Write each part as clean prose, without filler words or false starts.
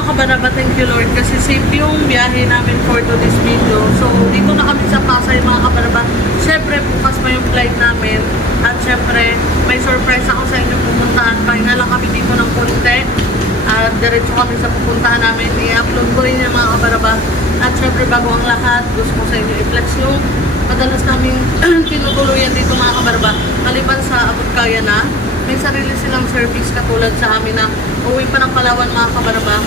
mga kabaraba, thank you Lord kasi safe yung biyahe namin for today's video. So dito na kami sa Pasay mga kabaraba. Siyempre bukas pa yung flight namin at siyempre may surprise ako sa inyo pupuntahan. Pahinga lang kami dito ng konti at diretso kami sa pupuntahan namin. I-upload ko rin yung mga kabaraba. At siyempre bago ang lahat, gusto ko sa inyo i-flex yung madalas namin tinutuluyan dito mga kabaraba. Maliban sa abot kaya na, may sarili silang service katulad sa amin na uwi pa ng Palawan mga kabaraba.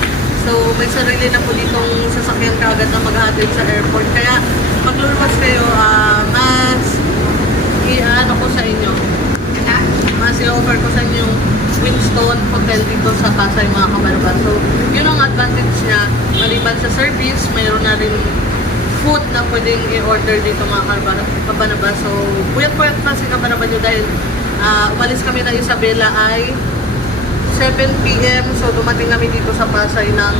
So may sarili na po ditong sasakyan kaagad na maghatid sa airport. Kaya magluluwas kayo, mas i-ano ko sa inyo. Mas i-offer ko sa inyo yung Winston Hotel dito sa Pasay mga kabaraba. So yun ang advantage niya. Maliban sa service, mayroon na rin food na pwedeng i-order dito mga kabaraba. So puyat-puyat pa si kabaraba nyo dahil umalis kami ng Isabela ay 7 PM. So dumating kami dito sa Pasay ng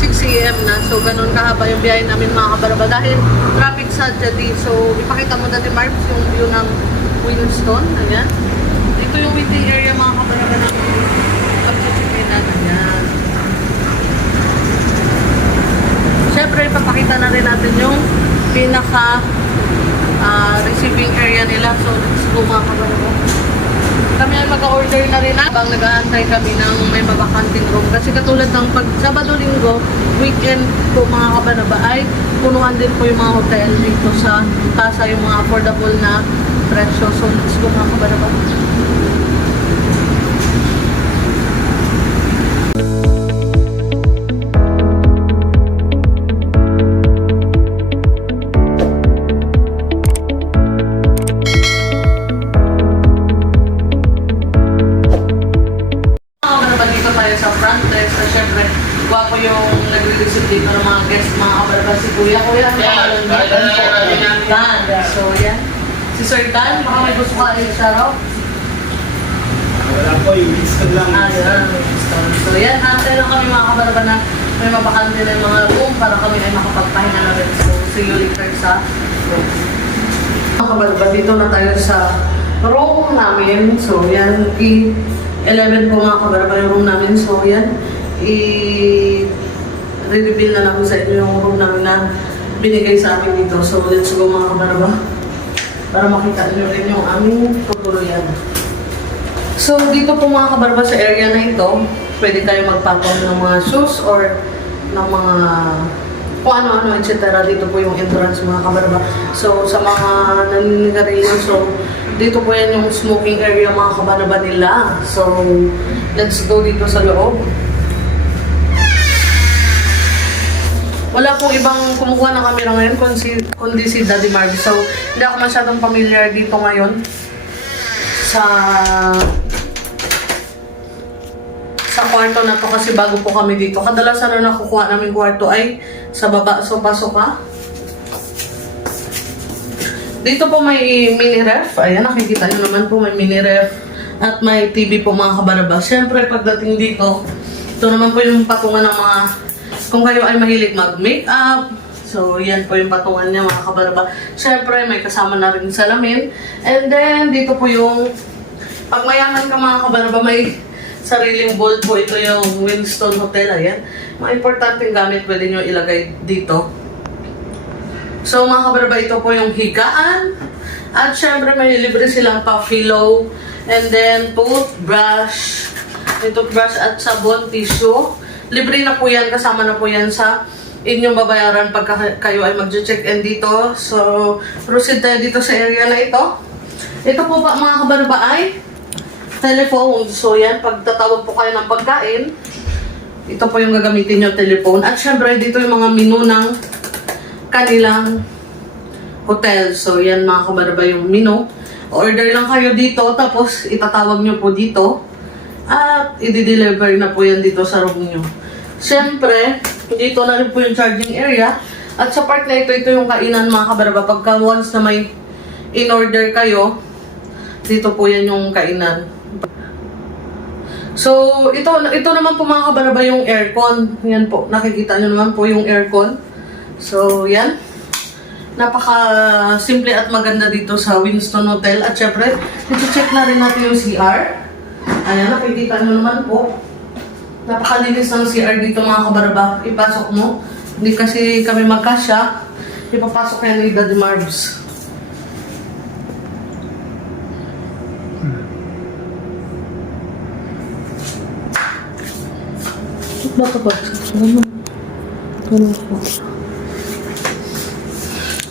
6 AM na. So ganun kahaba yung biyahe namin mga kabaraba dahil traffic sa Jadi. So ipakita mo dati Marks yung view ng Winston. Ayan. Ito yung waiting area mga kabaraba ng pagsusukinan. Ayan. Siyempre ipapakita na rin natin yung pinaka receiving area nila. So let's go mga kabaraba. Kami ay mag-order na rin habang nag-aantay kami ng may mabakanting room. Kasi katulad ng pag Sabado-Linggo, weekend po mga kabaraba ay punuan din po yung mga hotel dito sa Pasay, yung mga affordable na presyo. So let's go mga kabaraba. Gwapo yung nagre-receive dito ng mga guests, mga kabaraba, si Kuya. Kuya, ano pangalan niyo? Dan. So, yan. Si Sir Dan, baka may gusto ka i-shoutout? Wala po, yung Winston lang. Yan, Winston. So, yan. Antay lang kami mga kabaraba na may mabakante na yung mga room para kami ay makapagpahinga na rin. So, see you later sa room. Mga kabaraba, dito na tayo sa room namin. So, yan. E11 po mga kabaraba yung room namin. So, yan. I-reveal na namin sa inyo yung room namin na binigay sa amin dito. So, let's go mga kabaraba para makita nyo rin yung aming tutuluyan. So, dito po mga kabaraba sa area na ito, pwede tayo magpatong ng mga shoes or ng mga kung ano-ano, etc. Dito po yung entrance mga kabaraba. So, sa mga naninigarilyo, so, dito po yan yung smoking area mga kabaraba nila. So, let's go dito sa loob. Wala pong ibang kumukuha ng camera ngayon kundi si Daddy Marvin. So, hindi ako masyadong familiar dito ngayon sa kwarto na to kasi bago po kami dito. Kadalasan na nakukuha namin kwarto ay sa baba. So, pasok ka. Dito po may mini ref. Ayan, nakikita nyo naman po may mini ref. At may TV po mga kabaraba. Siyempre, pagdating dito, ito naman po yung patungan ng mga kung kayo ay mahilig mag-makeup. So, yan po yung patungan niya mga kabaraba. Siyempre, may kasama na rin salamin. And then, dito po yung pag mayaman ka mga kabaraba, may sariling bowl po. Ito yung Winston Hotel. Ayan. Mga importanteng gamit pwede nyo ilagay dito. So, mga kabaraba, ito po yung higaan. At siyempre, may libre silang pa-pillow. And then, toothbrush. May toothbrush at sabon, tissue. Libre na po yan, kasama na po yan sa inyong babayaran pagka kayo ay mag-check-in dito. So, proceed tayo dito sa area na ito. Ito po pa mga kabaraba ay telephone. So, yan, pag tatawag po kayo ng pagkain, ito po yung gagamitin nyo, telephone. At syempre, dito yung mga menu ng kanilang hotel. So, yan mga kabaraba yung menu. Order lang kayo dito, tapos itatawag nyo po dito. At i-deliver na po yan dito sa room nyo. Siyempre, dito na rin po yung charging area. At sa part na ito, ito yung kainan mga kabaraba. Pagka once na may in-order kayo, dito po yan yung kainan. So, ito naman po mga kabaraba yung aircon. Yan po, nakikita nyo naman po yung aircon. So, yan. Napaka-simple at maganda dito sa Winston Hotel. At syempre, ito check na rin natin yung CR. Ayan, nakikita nyo naman po. Napakalinis ng CR dito mga kabaraba. Ipasok mo. Hindi kasi kami magkasya. Ipapasok yan ni Daddy Marbs. Baka ba?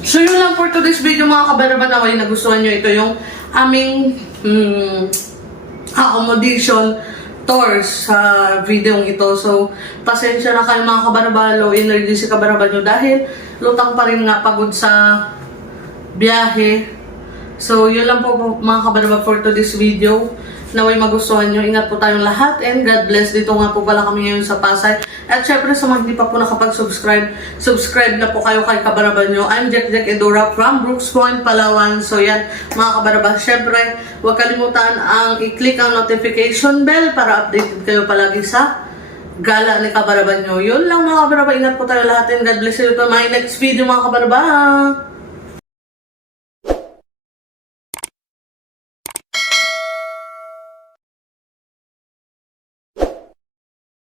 So yun lang for today's video mga kabaraba. Naway nagustuhan nyo ito yung aming accommodation tours sa video ito. So pasensya na kayo mga kabaraba. Low energy si kabaraba nyo dahil lutang pa rin nga pagod sa biyahe. So yun lang po mga kabaraba for today's video. Naway magustuhan nyo. Ingat po tayong lahat and God bless. Dito nga po pala kami ngayon sa Pasay. At syempre sa mga hindi pa po nakapag-subscribe, subscribe na po kayo kay kabaraba nyo. I'm Jack Edora from Brooks Point, Palawan. So yan mga kabaraba, syempre huwag kalimutan ang i-click ang notification bell para updated kayo palagi sa gala ni kabaraba nyo. Yun lang mga kabaraba. Ingat po tayo lahat and God bless you. Ito my next video mga kabaraba.